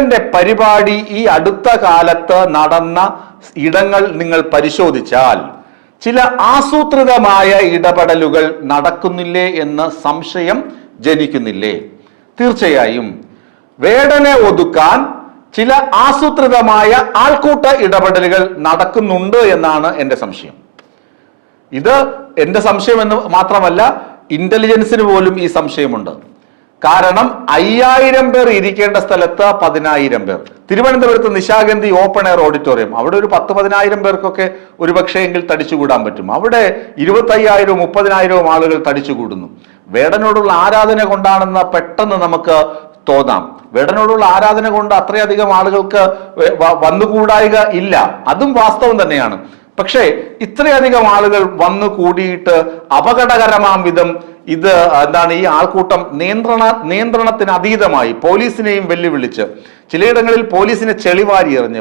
വേടന്റെ പരിപാടി ഈ അടുത്ത കാലത്ത് നടന്ന ഇടങ്ങൾ നിങ്ങൾ പരിശോധിച്ചാൽ ചില ആസൂത്രിതമായ ഇടപെടലുകൾ നടക്കുന്നില്ലേ എന്ന് സംശയം ജനിക്കുന്നില്ലേ? തീർച്ചയായും വേടനെ ഒതുക്കാൻ ചില ആസൂത്രിതമായ ആൾക്കൂട്ട ഇടപെടലുകൾ നടക്കുന്നുണ്ട് എന്നാണ് എൻ്റെ സംശയം. ഇത് എൻ്റെ സംശയം എന്ന് മാത്രമല്ല, ഇന്റലിജൻസിന് പോലും ഈ സംശയമുണ്ട്. കാരണം 5000 പേർ ഇരിക്കേണ്ട സ്ഥലത്ത് 10000 പേർ. തിരുവനന്തപുരത്ത് നിശാഗന്ധി ഓപ്പൺ എയർ ഓഡിറ്റോറിയം, അവിടെ ഒരു 10,000-10000 പേർക്കൊക്കെ ഒരു പക്ഷേയെങ്കിൽ തടിച്ചുകൂടാൻ പറ്റും. അവിടെ 25,000-ഉം 30,000-ഉം ആളുകൾ തടിച്ചുകൂടുന്നു. വേടനോടുള്ള ആരാധന കൊണ്ടാണെന്ന് പെട്ടെന്ന് നമുക്ക് തോന്നാം. വേടനോടുള്ള ആരാധന കൊണ്ട് അത്രയധികം ആളുകൾക്ക് വന്നുകൂടായിക ഇല്ല, അതും വാസ്തവം തന്നെയാണ്. പക്ഷേ ഇത്രയധികം ആളുകൾ വന്നു കൂടിയിട്ട് അപകടകരമാം വിധം ഇത് ഈ ആൾക്കൂട്ടം നിയന്ത്രണത്തിന് അതീതമായി പോലീസിനെയും വെല്ലുവിളിച്ച് ചിലയിടങ്ങളിൽ പോലീസിനെ ചെളിവാരി എറിഞ്ഞ്